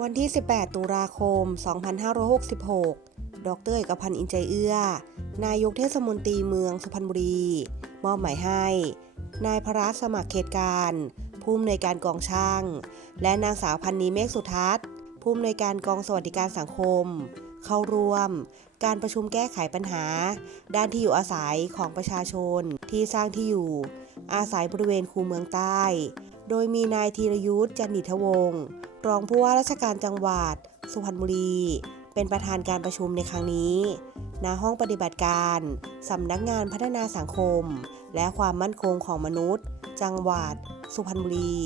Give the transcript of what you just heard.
วันที่ 18 ตุลาคม 2566 ดรเอกพันธ์อินใจเอื้อ นายกเทศมนตรีเมืองสุพรรณบุรี มอบหมายให้ นายพระสมัครเขตการ ผู้อำนวยการกองช่าง และนางสาวพันนีเมฆสุทัศน์ ผู้อำนวยการกองสวัสดิการสังคม เข้าร่วม การประชุมแก้ไขปัญหา ด้านที่อยู่อาศัยของประชาชนที่สร้างที่อยู่ อาศัยบริเวณคูเมืองใต้ โดยมีนายธีรยุทธ์จันนิทวงศ์รองผู้ว่าราชการจังหวัด สุพรรณบุรี เป็นประธานการประชุมในครั้งนี้ณห้องปฏิบัติการสำนักงานพัฒนาสังคม และความมั่นคงของมนุษย์ จังหวัด สุพรรณบุรี